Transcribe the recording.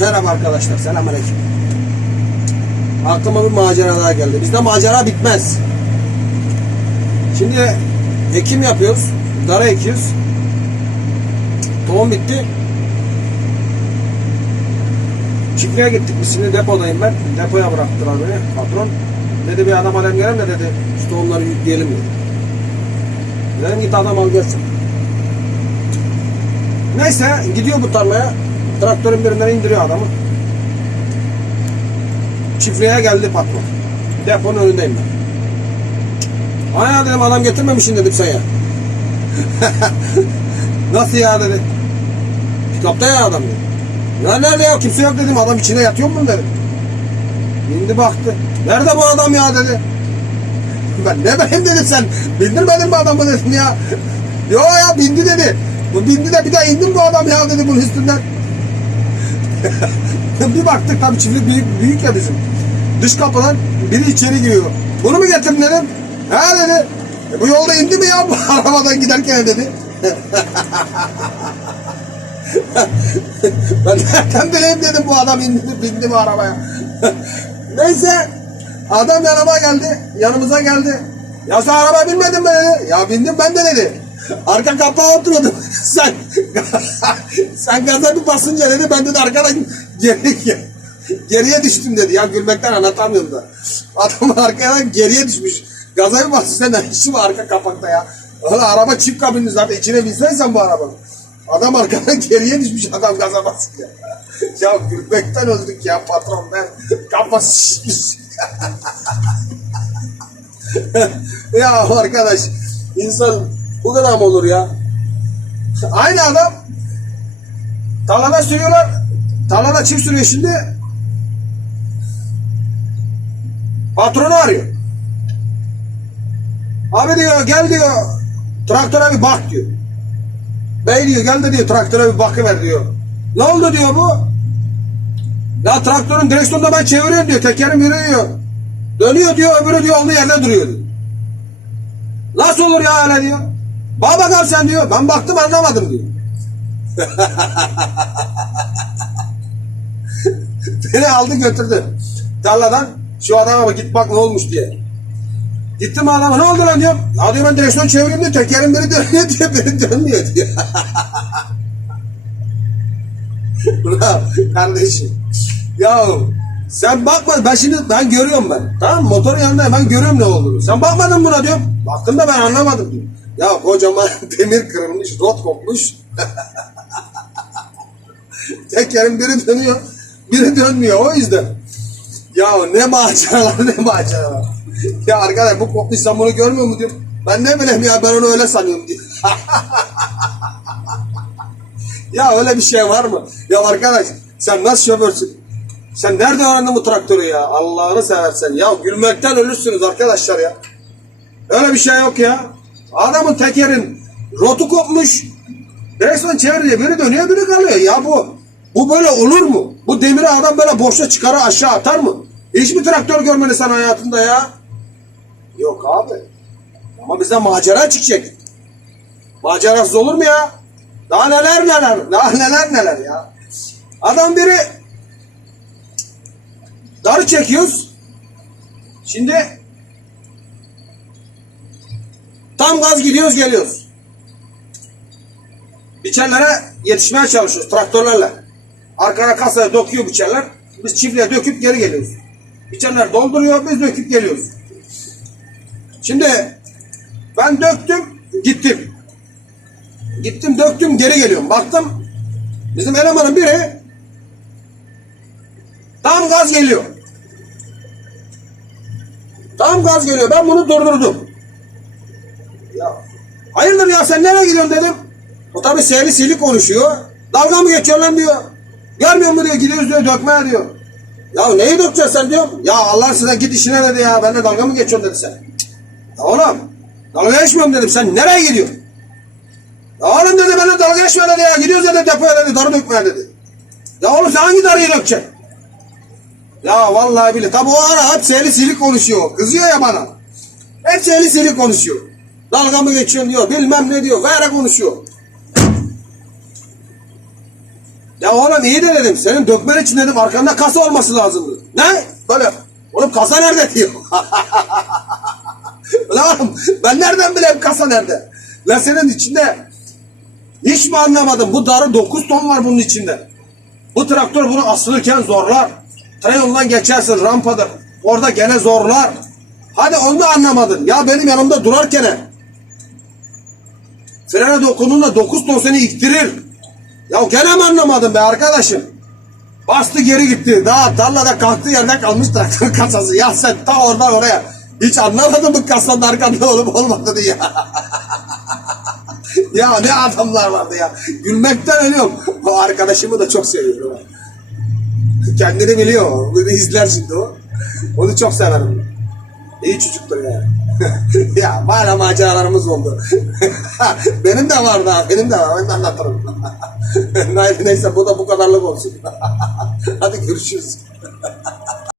Merhaba arkadaşlar, selamünaleyküm. Aklıma bir macera daha geldi. Bizde macera bitmez. Şimdi ekim yapıyoruz, dara ekiyoruz. Tohum bitti. Çiftliğe gittik biz şimdi depodayım ben. Depoya bıraktılar beni patron. Dedi bir adam alem gelen de dedi şu tohumları yükleyelim dedi. Dedim git adam al gelsin. Neyse gidiyor bu tarlaya. Traktörün birinden indiriyor adamı. Çiftliğe geldi patron. Deponun önündeyim ben. Aya dedim adam getirmemişsin dedim sen ya. Nasıl ya dedi. Pikapta ya adam dedi. Ya nerede ya kimse yok dedim adam içine yatıyor mu dedim. İndi baktı. Nerede bu adam ya dedi. Ben ne bileyim dedim sen. Bindirmedin mi adamı dedim ya. Yo ya bindi dedi. Bu bindi de bir daha indim bu adam ya dedi bunun üstünden. bir baktık tabii çiftlik büyük, büyük ya bizim. Dış kapıdan biri içeri giriyor. Bunu mu getirdin dedim. Ha dedi. "E, bu yolda indi mi ya bu arabadan giderken dedi. ben nereden bileyim dedim bu adam indi mi bindi mi arabaya. Neyse adam yanıma geldi. Yanımıza geldi. Ya sen araba binmedin mi dedi. Ya bindim ben de dedi. Arka kapağı oturuyordum. sen sen gaza basınca dedi ben de arkadan geri, geriye düştüm dedi. Ya gülmekten anlatamıyorum da. Adam arkadan geriye düşmüş. Gaza bir bastı sen de işi var arka kapakta ya. Öyle araba çift kabinli zaten içine binsen sen bu arabanın. Adam arkadan geriye düşmüş adam gaza basınca. ya gülmekten öldük ya patron ben kafası şişmiş. ya arkadaş insan bu kadar mı olur ya? Aynı adam tarlada sürüyorlar. Tarlada çift sürüyor şimdi. Patronu arıyor. Abi diyor gel diyor. Traktöre bir bak diyor. Bey diyor gel de diyor traktöre bir bakıver diyor. Ne oldu diyor bu? Ya traktörün direksiyonda ben çeviriyorum diyor. Tekerim yürüyor. Dönüyor diyor öbürü diyor olduğu yerde duruyor diyor. Nasıl olur ya öyle diyor. Bak bakalım sen diyor. Ben baktım anlamadım diyor. Beni aldı götürdü. Tarladan şu adama bak git bak ne olmuş diye. Gittim adama ne oldu lan diyor. Ya diyor ben direksiyon çeviriyorum diyor. Tekerim biri dönüyor diyor. Biri dönmüyor diyor. Kardeşim. Ya sen bakma ben şimdi ben görüyorum ben. Tamam motorun yanında ben görüyorum ne olduğunu. Sen bakmadın buna diyor. Baktım da ben anlamadım diyor. Ya kocaman demir kırılmış, rot kopmuş. Tekerin biri dönüyor, biri dönmüyor o yüzden. Ya ne maceralar ne maceralar. Ya arkadaş bu kopmuş bunu görmüyor mu diyor. Ben ne bileyim ya ben onu öyle sanıyorum diyor. ya öyle bir şey var mı? Ya arkadaş sen nasıl şoförsün? Sen nerede öğrendin bu traktörü ya? Allah'ını seversen. Ya gülmekten ölürsünüz arkadaşlar ya. Öyle bir şey yok ya. Adamın tekerin rotu kopmuş. Direksiyon çeviriyor. Biri dönüyor biri kalıyor. Ya bu bu böyle olur mu? Bu demiri adam böyle boşa çıkarır aşağı atar mı? Hiç mi traktör görmedin sen hayatında ya? Yok abi. Ama bize macera çıkacak. Macerasız olur mu ya? Daha neler neler. Daha neler neler ya. Adam biri darı çekiyoruz. Şimdi tam gaz gidiyoruz geliyoruz. Biçerlere yetişmeye çalışıyoruz traktörlerle. Arkaya kasaya döküyor biçerler. Biz çiftliğe döküp geri geliyoruz. Biçerler dolduruyor biz döküp geliyoruz. Şimdi ben döktüm gittim. Gittim döktüm geri geliyorum. Baktım bizim elemanın biri tam gaz geliyor. Tam gaz geliyor. Ben bunu durdurdum. Hayırdır ya sen nereye gidiyorsun dedim. O tabi seyli sili konuşuyor. Dalga mı geçiyor lan diyor. Görmüyor mu diyor gidiyoruz diyor dökmeye diyor. Ya neyi dökeceksin sen diyor. Ya Allah size git işine dedi ya. Ben de dalga mı geçiyorsun dedi sen. Ya oğlum dalga geçmiyorum dedim. Sen nereye gidiyorsun? Ya oğlum dedi ben de dalga geçme dedi ya. Gidiyoruz dedi depoya dedi. Darı dökmeye dedi. Ya oğlum sen hangi darıyı dökeceksin? Ya vallahi billahi. Tabi o ara hep seyli sili konuşuyor. Kızıyor ya bana. Hep seyli sili konuşuyor. Dalga mı geçiyorsun diyor. Bilmem ne diyor. Böyle konuşuyor. Ya oğlum iyi de dedim. Senin dökmen için dedim arkanda kasa olması lazımdı. Ne? Böyle. Oğlum kasa nerede diyor. Ulan oğlum ben nereden bileyim kasa nerede? Lan senin içinde hiç mi anlamadım? Bu darı 9 ton var bunun içinde. Bu traktör bunu asılırken zorlar. Treyondan geçersin rampadır. Orada gene zorlar. Hadi onu da anlamadın. Ya benim yanımda durarken frene dokunduğunda 9 ton seni iktirir. Ya gene mi anlamadın be arkadaşım? Bastı geri gitti. Daha tarlada kalktığı yerde kalmış traktör kasası. Ya sen ta oradan oraya. Hiç anlamadın mı kasanın arkanda olup olmadığını ya. ya ne adamlar vardı ya. Gülmekten ölüyorum. O arkadaşımı da çok seviyorum. Kendini biliyor. Bunu izler şimdi o. Onu çok severim. İyi çocuktur yani. ya bana maceralarımız oldu. benim de vardı ha. Benim de var. Ben de anlatırım. Neyse bu da bu kadarlık olsun. Hadi görüşürüz.